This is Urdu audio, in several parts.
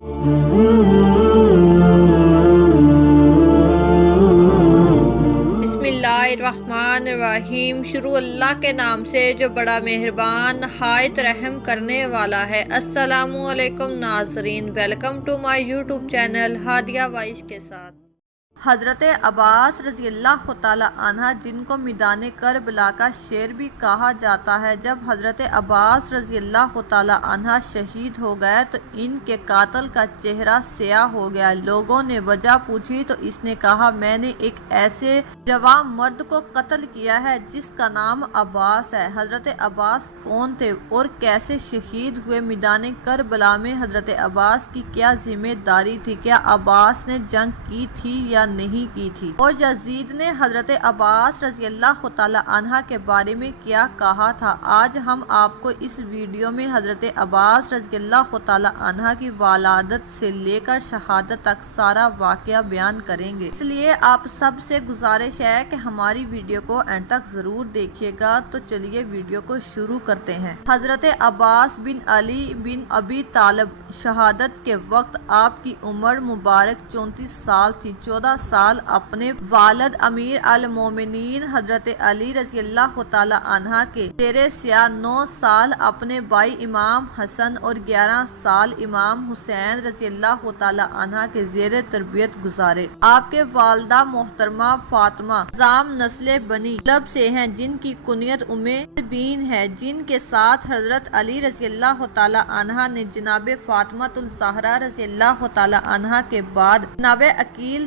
بسم اللہ الرحمن الرحیم۔ شروع اللہ کے نام سے جو بڑا مہربان نہایت رحم کرنے والا ہے۔ السلام علیکم ناظرین، welcome to my YouTube channel Hadiya voice کے ساتھ۔ حضرت عباس رضی اللہ تعالیٰ عنہ، جن کو میدان کربلا کا شیر بھی کہا جاتا ہے، جب حضرت عباس رضی اللہ تعالیٰ عنہ شہید ہو گئے تو ان کے قاتل کا چہرہ سیاہ ہو گیا۔ لوگوں نے وجہ پوچھی تو اس نے کہا، میں نے ایک ایسے جوان مرد کو قتل کیا ہے جس کا نام عباس ہے۔ حضرت عباس کون تھے اور کیسے شہید ہوئے؟ میدان کربلا میں حضرت عباس کی کیا ذمہ داری تھی؟ کیا عباس نے جنگ کی تھی یا نہیں کی تھی؟ اور یزید نے حضرت عباس رضی اللہ تعالیٰ عنہ کے بارے میں کیا کہا تھا؟ آج ہم آپ کو اس ویڈیو میں حضرت عباس رضی اللہ تعالیٰ عنہ کی ولادت سے لے کر شہادت تک سارا واقعہ بیان کریں گے، اس لیے آپ سب سے گزارش ہے کہ ہماری ویڈیو کو اینڈ تک ضرور دیکھیے گا۔ تو چلیے ویڈیو کو شروع کرتے ہیں۔ حضرت عباس بن علی بن ابی طالب، شہادت کے وقت آپ کی عمر مبارک 34 سال تھی۔ 14 سال اپنے والد امیر المومنین حضرت علی رضی اللہ تعالیٰ عنہ کے زیر سایہ، 9 سال اپنے بھائی امام حسن اور 11 سال امام حسین رضی اللہ تعالیٰ عنہ کے زیر تربیت گزارے۔ آپ کے والدہ محترمہ فاطمہ نظام نسل بنی کلب سے ہیں، جن کی کنیت بین ہے، جن کے ساتھ حضرت علی رضی اللہ تعالیٰ عنہ نے جناب فاطمہ الزہرا رضی اللہ تعالیٰ عنہ کے بعد جناب عقیل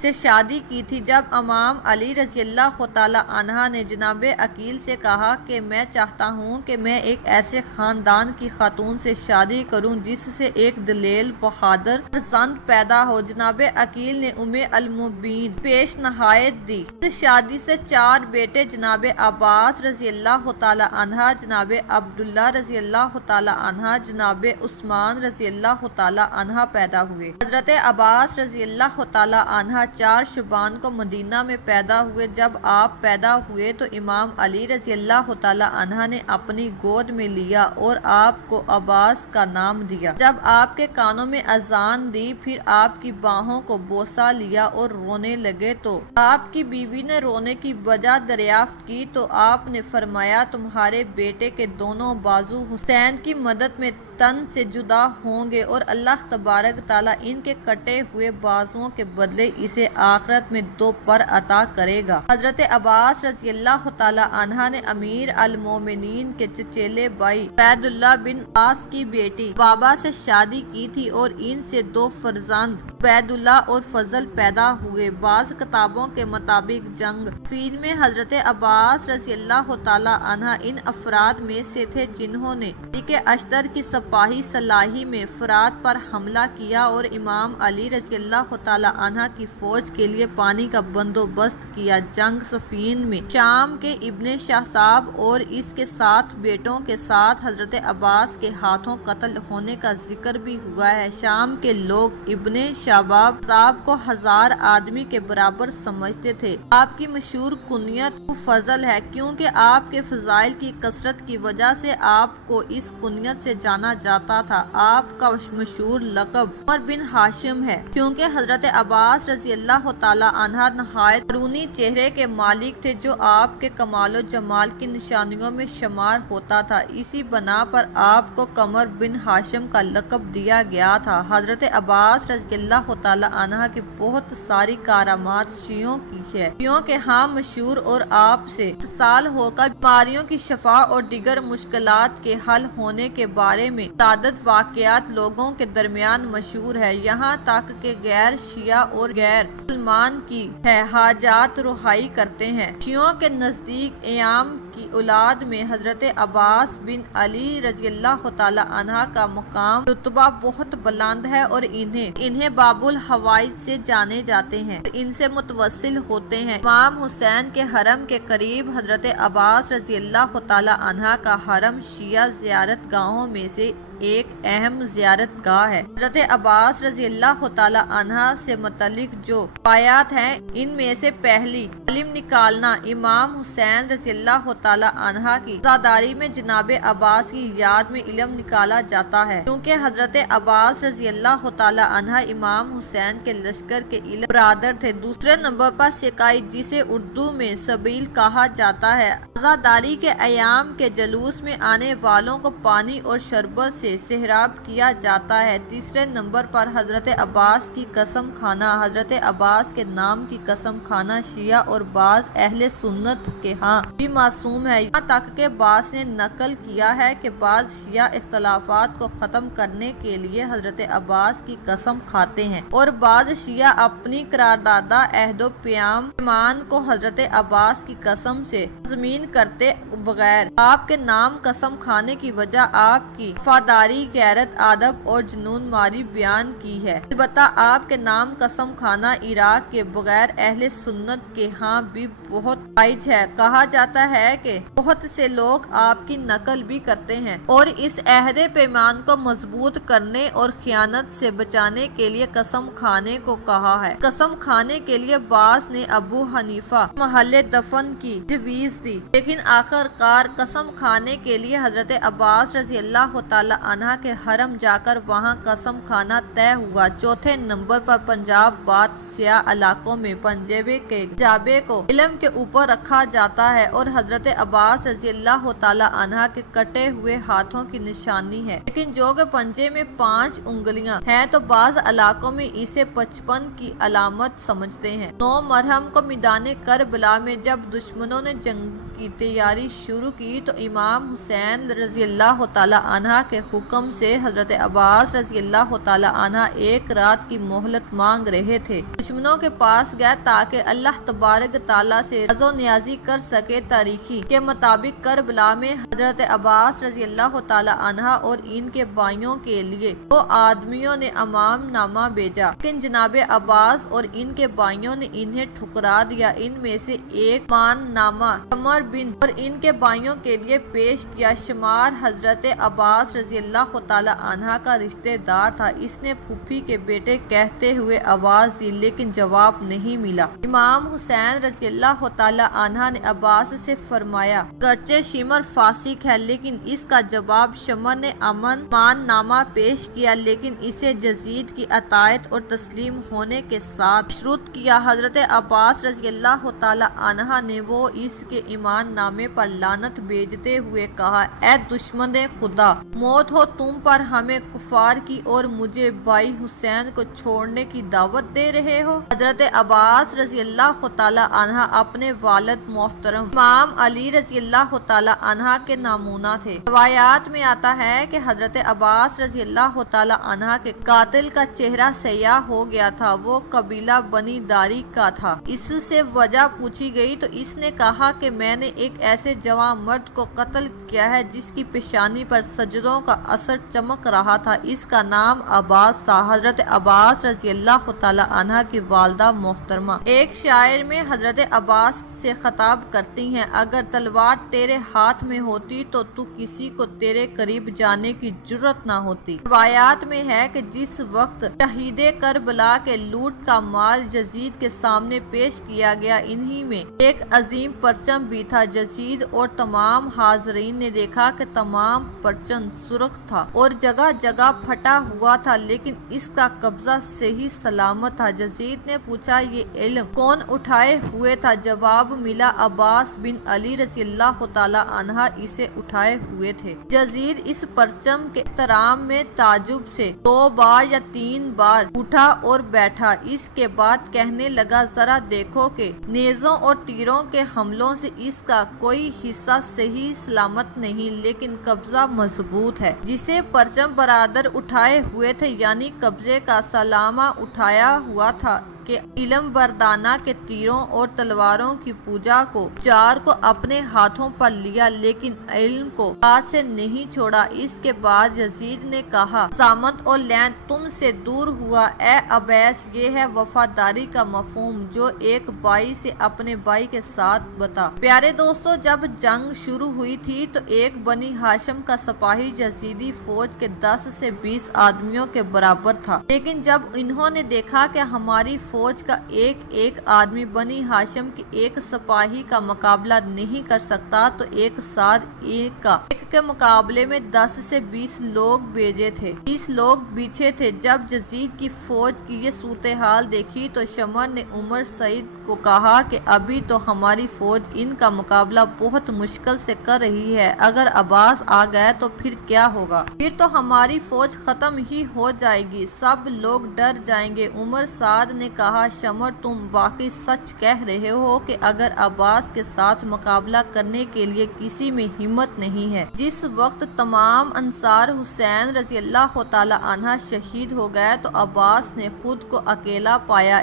سے شادی کی تھی۔ جب امام علی رضی اللہ تعالیٰ عنہ نے جناب عقیل سے کہا کہ میں چاہتا ہوں کہ میں ایک ایسے خاندان کی خاتون سے شادی کروں جس سے ایک دلیل بہادر فرزند پیدا ہو، جناب عقیل نے المبین پیش نہایت دی۔ اس شادی سے 4 بیٹے جناب عباس رضی اللہ تعالیٰ عنہ، جناب عبداللہ رضی اللہ تعالیٰ عنہ، جناب عثمان رضی اللہ تعالیٰ عنہ پیدا ہوئے۔ حضرت عباس رضی اللہ تعالیٰ عنہ 4 شعبان کو مدینہ میں پیدا ہوئے۔ جب آپ پیدا ہوئے تو امام علی رضی اللہ تعالیٰ عنہ نے اپنی گود میں لیا اور آپ کو عباس کا نام دیا۔ جب آپ کے کانوں میں اذان دی، پھر آپ کی باہوں کو بوسہ لیا اور رونے لگے تو آپ کی بیوی نے رونے کی وجہ دریافت کی تو آپ نے فرمایا، تمہارے بیٹے کے دونوں بازو حسین کی مدد میں تن سے جدا ہوں گے اور اللہ تبارک تعالیٰ ان کے کٹے ہوئے بازوؤں کے بدلے اسے آخرت میں 2 پر عطا کرے گا۔ حضرت عباس رضی اللہ تعالیٰ عنہ نے امیر المومنین کے چچیلے بھائی عبید اللہ بن عاص کی بیٹی بابا سے شادی کی تھی اور ان سے 2 فرزند عبید اللہ اور فضل پیدا ہوئے۔ بعض کتابوں کے مطابق جنگ فین میں حضرت عباس رضی اللہ تعالیٰ عنہ ان افراد میں سے تھے جنہوں نے کہ اشتر کی سپاہی سلاحی میں فرات پر حملہ کیا اور امام علی رضی اللہ تعالیٰ عنہ کی فوج کے لیے پانی کا بندوبست کیا۔ جنگ صفین میں شام کے ابن شہاب اور اس کے 7 بیٹوں کے ساتھ حضرت عباس کے ہاتھوں قتل ہونے کا ذکر بھی ہوا ہے۔ شام کے لوگ ابن شہاب کو 1000 آدمی کے برابر سمجھتے تھے۔ آپ کی مشہور کنیت فضل ہے کیونکہ آپ کے فضائل کی کثرت کی وجہ سے آپ کو اس کنیت سے جانا جاتا تھا۔ آپ کا مشہور لقب عمر بن ہاشم ہے کیونکہ حضرت عباس رضی اللہ تعالیٰ عنہ نہایت درونی چہرے کے مالک تھے جو آپ کے کمال و جمال کی نشانیوں میں شمار ہوتا تھا۔ اسی بنا پر آپ کو قمر بن ہاشم کا لقب دیا گیا تھا۔ حضرت عباس رضی اللہ تعالیٰ عنہ کی بہت ساری کرامات شیعوں کی ہے، شیعوں کے ہاں مشہور، اور آپ سے اتصال ہو کر بیماریوں کی شفا اور دیگر مشکلات کے حل ہونے کے بارے میں متعدد واقعات لوگوں کے درمیان مشہور ہے، یہاں تک کہ غیر شیعہ اور غیر مسلمان کی حاجات رہائی کرتے ہیں۔ شیعوں کے نزدیک عیام کی اولاد میں حضرت عباس بن علی رضی اللہ تعالیٰ عنہ کا مقام رتبہ بہت بلند ہے اور انہیں باب الحوائج سے جانے جاتے ہیں، ان سے متوسل ہوتے ہیں۔ امام حسین کے حرم کے قریب حضرت عباس رضی اللہ تعالیٰ عنہ کا حرم شیعہ زیارت گاہوں میں سے ایک اہم زیارت گاہ ہے۔ حضرت عباس رضی اللہ تعالی عنہ سے متعلق جو روایات ہیں ان میں سے پہلی علم نکالنا، امام حسین رضی اللہ تعالی عنہ کی عزاداری میں جناب عباس کی یاد میں علم نکالا جاتا ہے، کیونکہ حضرت عباس رضی اللہ تعالی عنہ امام حسین کے لشکر کے علم برادر تھے۔ دوسرے نمبر پر سقائی، جسے اردو میں سبیل کہا جاتا ہے، عزاداری کے ایام کے جلوس میں آنے والوں کو پانی اور شربت سے سیراب کیا جاتا ہے۔ تیسرے نمبر پر حضرت عباس کی قسم کھانا، حضرت عباس کے نام کی قسم کھانا شیعہ اور بعض اہل سنت کے ہاں بھی معصوم ہے، یہاں تک کہ بعض نے نقل کیا ہے کہ بعض شیعہ اختلافات کو ختم کرنے کے لیے حضرت عباس کی قسم کھاتے ہیں، اور بعض شیعہ اپنی قراردادہ عہد و پیمان کو حضرت عباس کی قسم سے تضمین کرتے بغیر آپ کے نام قسم کھانے کی وجہ آپ کی وفاداری، غیرت، ادب اور جنون ماری بیان کی ہے۔ البتہ آپ کے نام قسم کھانا عراق کے بغیر اہل سنت کے ہاں بھی بہت رائج ہے۔ کہا جاتا ہے کہ بہت سے لوگ آپ کی نقل بھی کرتے ہیں اور اس عہد پیمان کو مضبوط کرنے اور خیانت سے بچانے کے لیے قسم کھانے کو کہا ہے۔ قسم کھانے کے لیے بعض نے ابو حنیفہ محل دفن کی تجویز دی، لیکن آخر کار قسم کھانے کے لیے حضرت عباس رضی اللہ تعالی عنہ کے حرم جا کر وہاں قسم کھانا طے ہوا۔ چوتھے نمبر پر پنجاب بعد سیاہ علاقوں میں پنجابے کے جابے کو علم کے اوپر رکھا جاتا ہے اور حضرت عباس رضی اللہ تعالی عنہ کے کٹے ہوئے ہاتھوں کی نشانی ہے، لیکن جو کہ پنجے میں 5 انگلیاں ہیں تو بعض علاقوں میں اسے 55 کی علامت سمجھتے ہیں۔ 9 مرہم کو میدان کربلا میں جب دشمنوں نے جنگ کی تیاری شروع کی تو امام حسین رضی اللہ تعالی عنہ کے حکم سے حضرت عباس رضی اللہ تعالی عنہ ایک رات کی مہلت مانگ رہے تھے۔ دشمنوں کے پاس گئے تاکہ اللہ تبارک تعالی سے رضا و نیازی کر سکے۔ تاریخی کے مطابق کربلا میں حضرت عباس رضی اللہ تعالی عنہ اور ان کے بھائیوں کے لیے 2 آدمیوں نے امام نامہ بھیجا، لیکن جناب عباس اور ان کے بھائیوں نے انہیں ٹھکرا دیا۔ ان میں سے ایک مان نامہ عمر بن اور ان کے بھائیوں کے لیے پیش کیا۔ شمار حضرت عباس رضی اللہ تعالی عنہ کا رشتہ دار تھا، اس نے پھوپھی کے بیٹے کہتے ہوئے آواز دی، لیکن جواب نہیں ملا۔ امام حسین رضی اللہ تعالی عنہ نے عباس سے فرمایا، گرچہ شمر فاسق ہے لیکن اس کا جواب شمر نے امن مان نامہ پیش کیا، لیکن اسے یزید کی اطاعت اور تسلیم ہونے کے ساتھ مشروط کیا۔ حضرت عباس رضی اللہ تعالی عنہ نے وہ اس کے ایمان نامے پر لعنت بھیجتے ہوئے کہا، اے دشمن خدا، موت ہو تم پر، ہمیں کفار کی اور مجھے بھائی حسین کو چھوڑنے کی دعوت دے رہے ہو۔ حضرت عباس رضی اللہ تعالی عنہ اپنے والد محترم امام علی رضی اللہ تعالی عنہ کے نمونہ تھے۔ روایات میں آتا ہے کہ حضرت عباس رضی اللہ تعالی عنہ کے قاتل کا چہرہ سیاہ ہو گیا تھا، وہ قبیلہ بنی داری کا تھا۔ اس سے وجہ پوچھی گئی تو اس نے کہا کہ میں نے ایک ایسے جوان مرد کو قتل کیا ہے جس کی پیشانی پر سجدوں کا اثر چمک رہا تھا، اس کا نام عباس تھا۔ حضرت عباس رضی اللہ تعالی عنہ کی والدہ محترمہ ایک شاعر میں حضرت عباس سے خطاب کرتی ہیں، اگر تلوار تیرے ہاتھ میں ہوتی تو کسی کو تیرے قریب جانے کی جرت نہ ہوتی۔ روایات میں ہے کہ جس وقت شہید کربلا کے لوٹ کا مال یزید کے سامنے پیش کیا گیا، انہی میں ایک عظیم پرچم بھی تھا۔ یزید اور تمام حاضرین نے دیکھا کہ تمام پرچم سرخ تھا اور جگہ جگہ پھٹا ہوا تھا، لیکن اس کا قبضہ صحیح سلامت تھا۔ یزید نے پوچھا، یہ علم کون اٹھائے ہوئے تھا؟ جواب ملا، عباس بن علی رضی اللہ تعالی عنہ اسے اٹھائے ہوئے تھے۔ یزید اس پرچم کے احترام میں تعجب سے 2 بار یا 3 بار اٹھا اور بیٹھا، اس کے بعد کہنے لگا، ذرا دیکھو کہ نیزوں اور تیروں کے حملوں سے اس کا کوئی حصہ صحیح سلامت نہیں، لیکن قبضہ مضبوط ہے۔ جسے پرچم برادر اٹھائے ہوئے تھے، یعنی قبضے کا سلامہ اٹھایا ہوا تھا، کہ علم بردانہ کے تیروں اور تلواروں کی پوجا کو چار کو اپنے ہاتھوں پر لیا لیکن علم کو ہاتھ سے نہیں چھوڑا۔ اس کے بعد یزید نے کہا سامت اور لین تم سے دور ہوا۔ اے عبیس، یہ ہے وفاداری کا مفہوم جو ایک بھائی سے اپنے بھائی کے ساتھ بتا۔ پیارے دوستو، جب جنگ شروع ہوئی تھی تو ایک بنی ہاشم کا سپاہی یزیدی فوج کے 10 سے 20 آدمیوں کے برابر تھا، لیکن جب انہوں نے دیکھا کہ ہماری فوج کا ایک آدمی بنی ہاشم کے ایک سپاہی کا مقابلہ نہیں کر سکتا تو ایک ساتھ ایک کے مقابلے میں 10 سے 20 لوگ بھیجے تھے۔ 20 لوگ پیچھے تھے۔ جب یزید کی فوج کی یہ صورتحال دیکھی تو شمر نے عمر سعید کو کہا کہ ابھی تو ہماری فوج ان کا مقابلہ بہت مشکل سے کر رہی ہے، اگر عباس آ گئے تو پھر کیا ہوگا؟ پھر تو ہماری فوج ختم ہی ہو جائے گی، سب لوگ ڈر جائیں گے۔ عمر سعد نے کہا شمر، تم واقعی سچ کہہ رہے ہو کہ اگر عباس کے ساتھ مقابلہ کرنے کے لیے کسی میں ہمت نہیں ہے۔ جس وقت تمام انصار حسین رضی اللہ تعالی عنہ شہید ہو گئے تو عباس نے خود کو اکیلا پایا۔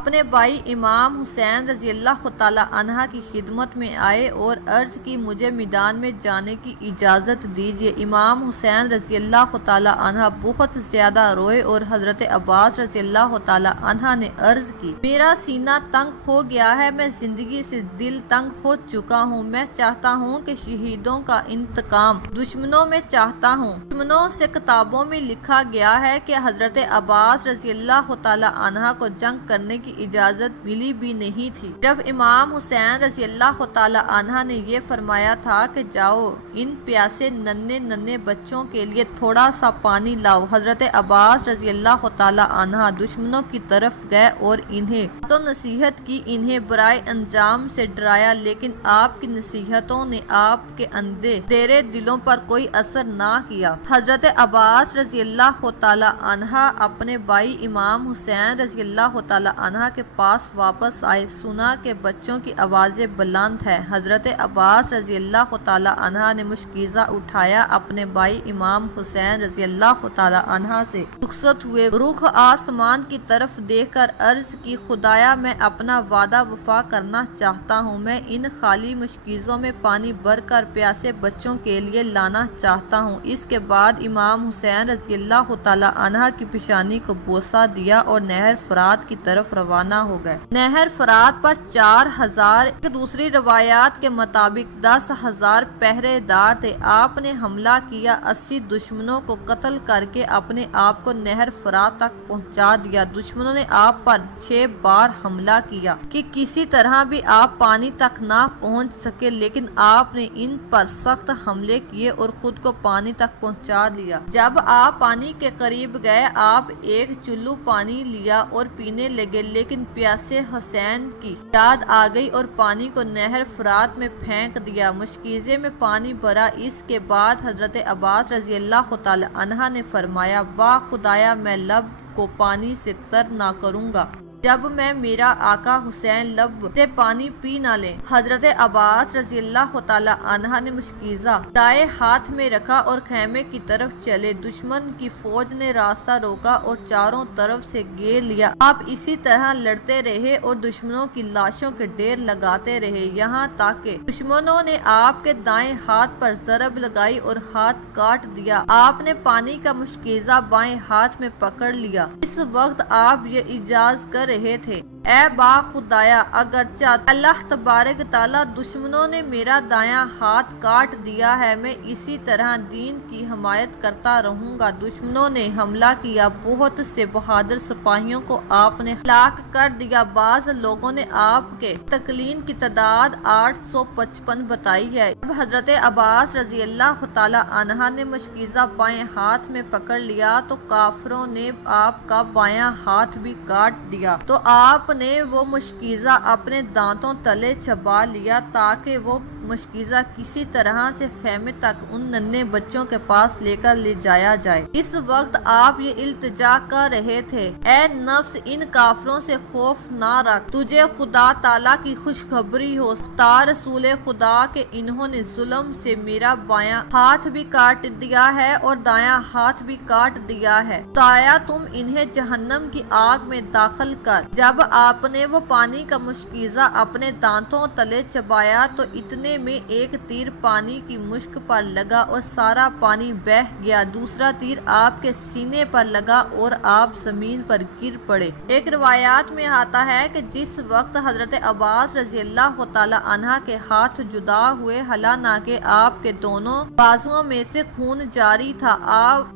اپنے بھائی امام حسین رضی اللہ تعالی عنہ کی خدمت میں آئے اور عرض کی مجھے میدان میں جانے کی اجازت دیجیے۔ امام حسین رضی اللہ تعالی عنہ بہت زیادہ روئے اور حضرت عباس رضی اللہ تعالی عنہ نے عرض کی میرا سینہ تنگ ہو گیا ہے، میں زندگی سے دل تنگ ہو چکا ہوں، میں چاہتا ہوں کہ شہیدوں کا انتقام دشمنوں میں چاہتا ہوں۔ دشمنوں سے کتابوں میں لکھا گیا ہے کہ حضرت عباس رضی اللہ تعالی عنہ کو جنگ کرنے کی اجازت ملی بھی نہیں تھی۔ جب امام حسین رضی اللہ تعالی عنہ نے یہ فرمایا تھا کہ جاؤ ان پیاسے ننھے بچوں کے لیے تھوڑا سا پانی لاؤ، حضرت عباس رضی اللہ تعالی عنہ دشمنوں کی طرف گئے اور انہیں نصیحت کی، انہیں برائے انجام سے ڈرایا، لیکن آپ کی نصیحتوں نے آپ کے اندھیرے دلوں پر کوئی اثر نہ کیا۔ حضرت عباس رضی اللہ تعالی عنہ اپنے بھائی امام حسین رضی اللہ تعالی عنہ کے پاس واپس آئے، سنا کہ بچوں کی آوازیں بلند ہیں۔ حضرت عباس رضی اللہ تعالی عنہ نے مشکیزہ اٹھایا، اپنے بھائی امام حسین رضی اللہ تعالی عنہ سے رخصت ہوئے، رخ آسمان کی طرف دیکھ کر عرض کی خدایا میں اپنا وعدہ وفا کرنا چاہتا ہوں، میں ان خالی مشکیزوں میں پانی بھر کر پیاسے بچوں کے لیے لانا چاہتا ہوں۔ اس کے بعد امام حسین رضی اللہ تعالی عنہ کی پیشانی کو بوسہ دیا اور نہر فرات کی طرف روانہ ہو گئے۔ نہر فرات پر 4000 دوسری روایات کے مطابق 10,000 پہرے دار تھے۔ آپ نے حملہ کیا، 80 دشمنوں کو قتل کر کے اپنے آپ کو نہر فرات تک پہنچا دیا۔ دشمنوں نے آپ پر 6 بار حملہ کیا کہ کسی طرح بھی آپ پانی تک نہ پہنچ سکے، لیکن آپ نے ان پر سخت حملے کیے اور خود کو پانی تک پہنچا دیا۔ جب آپ پانی کے قریب گئے، آپ ایک چلو پانی لیا اور پینے لگے، لیکن پیاسے حسین کی یاد آ گئی اور پانی کو نہر فرات میں پھینک دیا۔ مشکیزے میں پانی بھرا۔ اس کے بعد حضرت عباس رضی اللہ تعالی عنہ نے فرمایا واہ خدایا، میں لب کو پانی سے تر نہ کروں گا جب میں میرا آقا حسین لب سے پانی پی نہ لیں۔ حضرت عباس رضی اللہ تعالی عنہ نے مشکیزہ دائیں ہاتھ میں رکھا اور خیمے کی طرف چلے۔ دشمن کی فوج نے راستہ روکا اور چاروں طرف سے گھیر لیا۔ آپ اسی طرح لڑتے رہے اور دشمنوں کی لاشوں کے ڈھیر لگاتے رہے، یہاں تک کہ دشمنوں نے آپ کے دائیں ہاتھ پر ضرب لگائی اور ہاتھ کاٹ دیا۔ آپ نے پانی کا مشکیزہ بائیں ہاتھ میں پکڑ لیا۔ اس وقت آپ یہ اعجاز کر رہے تھے، اے با خدایا، اگرچہ اللہ تبارک تعالیٰ دشمنوں نے میرا دایاں ہاتھ کاٹ دیا ہے، میں اسی طرح دین کی حمایت کرتا رہوں گا۔ دشمنوں نے حملہ کیا، بہت سے بہادر سپاہیوں کو آپ نے ہلاک کر دیا۔ بعض لوگوں نے آپ کے تقلین کی تعداد 855 بتائی ہے۔ جب حضرت عباس رضی اللہ تعالی عنہ نے مشکیزہ بائیں ہاتھ میں پکڑ لیا تو کافروں نے آپ کا بایاں ہاتھ بھی کاٹ دیا، تو آپ نے وہ مشکیزہ اپنے دانتوں تلے چبا لیا تاکہ وہ مشکیزہ کسی طرح سے خیمے تک ان ننھے بچوں کے پاس لے کر لے جایا جائے۔ اس وقت آپ یہ التجا کر رہے تھے، اے نفس، ان کافروں سے خوف نہ رکھ، تجھے خدا تعالیٰ کی خوشخبری ہو، رسول خدا کہ انہوں نے ظلم سے میرا بایاں ہاتھ بھی کاٹ دیا ہے اور دایاں ہاتھ بھی کاٹ دیا ہے، تایا تم انہیں جہنم کی آگ میں داخل کر۔ جب آپ نے وہ پانی کا مشکیزہ اپنے دانتوں تلے چبایا تو اتنے میں ایک تیر پانی کی مشک پر لگا اور سارا پانی بہہ گیا، دوسرا تیر آپ کے سینے پر لگا اور آپ زمین پر گر پڑے۔ ایک روایات میں آتا ہے کہ جس وقت حضرت عباس رضی اللہ تعالی عنہ کے ہاتھ جدا ہوئے، حالانکہ آپ کے دونوں بازوؤں میں سے خون جاری تھا،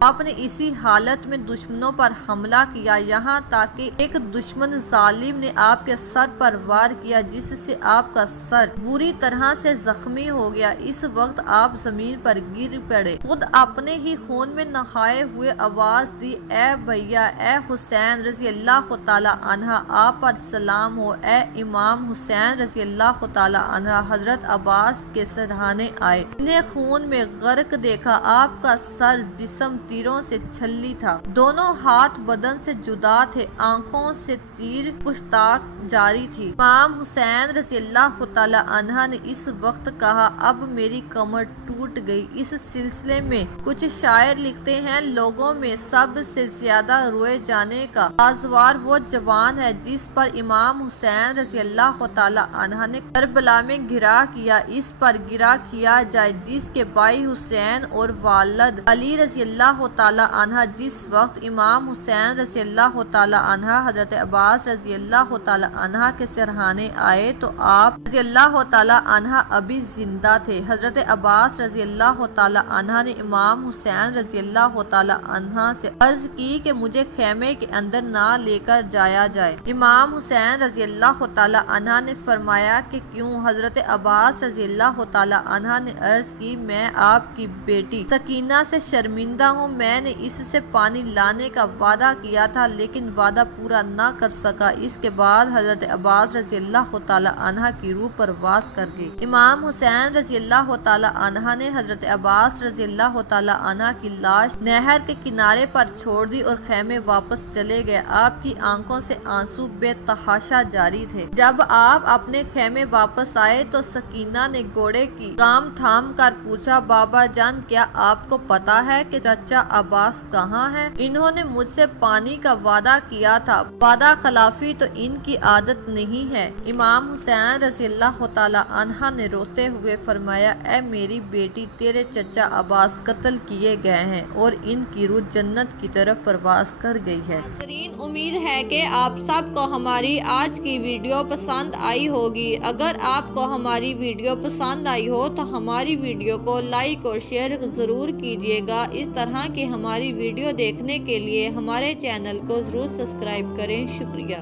آپ نے اسی حالت میں دشمنوں پر حملہ کیا، یہاں تک کہ ایک دشمن ظالم نے آپ کے سر پر وار کیا جس سے آپ کا سر بری طرح سے زخمی ہو گیا۔ اس وقت آپ زمین پر گر پڑے، خود اپنے ہی خون میں نہائے ہوئے آواز دی، اے بھیا، اے حسین رضی اللہ تعالی عنہ، آپ پر سلام ہو، اے امام حسین رضی اللہ تعالی عنہ۔ حضرت عباس کے سرہانے آئے، انہیں خون میں غرق دیکھا، آپ کا سر جسم تیروں سے چھلی تھا، دونوں ہاتھ بدن سے جدا تھے، آنکھوں سے تیر پشتاک جاری تھی۔ امام حسین رضی اللہ تعالی عنہ نے اس وقت کہا، اب میری کمر ٹوٹ گئی۔ اس سلسلے میں کچھ شاعر لکھتے ہیں، لوگوں میں سب سے زیادہ روئے جانے کا آزوار وہ جوان ہے جس پر امام حسین رضی اللہ تعالی عنہ نے کربلا میں گرا کیا، اس پر گرا کیا جائے جس کے بھائی حسین اور والد علی رضی اللہ تعالی عنہ۔ جس وقت امام حسین رضی اللہ تعالی عنہ حضرت عباس رضی اللہ تعالی عنہ کے سرہانے آئے تو آپ رضی اللہ تعالی عنہ ابھی زندہ تھے۔ حضرت عباس رضی اللہ تعالی عنہ نے امام حسین رضی اللہ تعالی عنہ سے عرض کی کہ مجھے خیمے کے اندر نہ لے کر جایا جائے۔ امام حسین رضی اللہ تعالی عنہ نے فرمایا کہ کیوں؟ حضرت عباس رضی اللہ تعالی عنہ نے عرض کی، میں آپ کی بیٹی سکینہ سے شرمندہ ہوں، میں نے اس سے پانی لانے کا وعدہ کیا تھا لیکن وعدہ پورا نہ کر سکا۔ اس کے بعد حضرت عباس رضی اللہ تعالی عنہ کی روح پرواز کر گئی۔ امام حسین رضی اللہ تعالی عنہ نے حضرت عباس رضی اللہ تعالی عنہ کی لاش نہر کے کنارے پر چھوڑ دی اور خیمے واپس چلے گئے۔ آپ کی آنکھوں سے آنسو بے تحاشا جاری تھے۔ جب آپ اپنے خیمے واپس آئے تو سکینہ نے گھوڑے کی کام تھام کر پوچھا، بابا جان، کیا آپ کو پتا ہے کہ چچا عباس کہاں ہے؟ انہوں نے مجھ سے پانی کا وعدہ کیا تھا، وعدہ خلافی تو ان کی عادت نہیں ہے۔ امام حسین رضی اللہ تعالی عنہ نے روتے ہوئے فرمایا، اے میری بیٹی، تیرے چچا عباس قتل کیے گئے ہیں اور ان کی روح جنت کی طرف پرواز کر گئی ہے۔ ناظرین، امید ہے کہ آپ سب کو ہماری آج کی ویڈیو پسند آئی ہوگی۔ اگر آپ کو ہماری ویڈیو پسند آئی ہو تو ہماری ویڈیو کو لائک اور شیئر ضرور کیجیے گا۔ اس طرح کی ہماری ویڈیو دیکھنے کے لیے ہمارے چینل کو ضرور سبسکرائب کریں۔ شکریہ۔